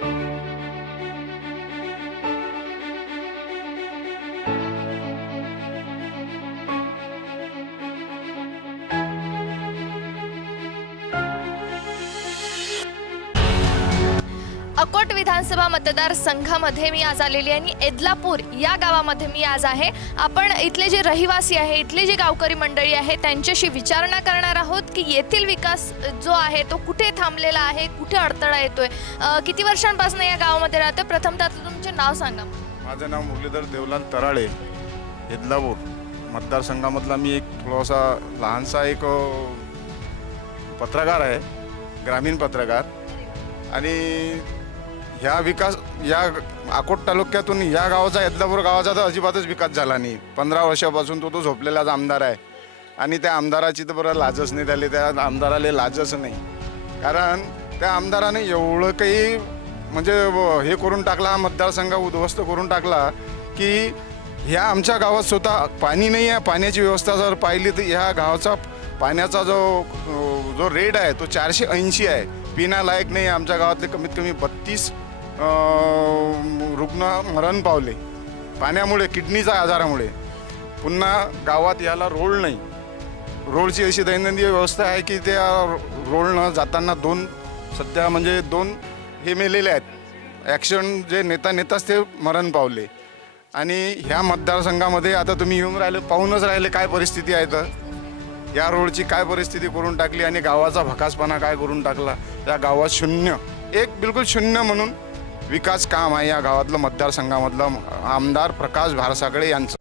thank you Akot विधानसभा मतदारसंघामध्ये मी आज आलेली आहे आणि एदलापूर या गावामध्ये मी आज आहे. आपण इथले जे रहिवासी आहे इथले जे गावकरी मंडळी आहे त्यांच्याशी विचारणा करणार आहोत की येथील विकास जो आहे तो कुठे थांबलेला आहे कुठे अडथळा येतोय? किती वर्षांपासून या गावामध्ये राहतोय? प्रथमतः तुमचे नाव सांगा. माझं नाव मुरलीधर देवलाल तराळे एदलापूर. मतदारसंघामधला मी एक थोडासा लहानसा एक पत्रकार आहे ग्रामीण पत्रकार. आणि ह्या विकास या अकोट तालुक्यातून या गावाचा हेदलापूर गावाचा तर अजिबातच विकास झाला नाही. पंधरा वर्षापासून तो तो झोपलेलाच आमदार आहे. आणि त्या आमदाराची तर बरं लाजच नाही त्याला त्या आमदाराला लाजच नाही. कारण त्या आमदाराने एवढं काही म्हणजे व- हे करून टाकला मतदारसंघ उद्ध्वस्त करून टाकला की ह्या आमच्या गावात स्वतः पाणी नाही आहे. पाण्याची व्यवस्था जर पाहिली तर ह्या गावाचा पाण्याचा जो जो रेट आहे तो चारशे ऐंशी आहे. पिण्यालायक नाही आमच्या गावातले कमीत कमी बत्तीस रुग्ण मरण पावले. पाण्यामुळे किडनीच्या आजारामुळे. पुन्हा गावात याला रोड नाही. रोडची अशी दैनंदिन व्यवस्था आहे की त्या रोडनं जाताना दोन सध्या म्हणजे दोन हे मेलेले आहेत. ॲक्सिडंट जे नेता नेताच ते मरण पावले. आणि ह्या मतदारसंघामध्ये आता तुम्ही येऊन राहिले पाहूनच राहिले काय परिस्थिती आहे तर. या रोडची काय परिस्थिती करून टाकली आणि गावाचा भकासपणा काय करून टाकला. या गावात शून्य. एक बिलकुल शून्य म्हणून विकास काम आहे या गावातलं मतदारसंघामधलं आमदार प्रकाश भारसागळे यांचं.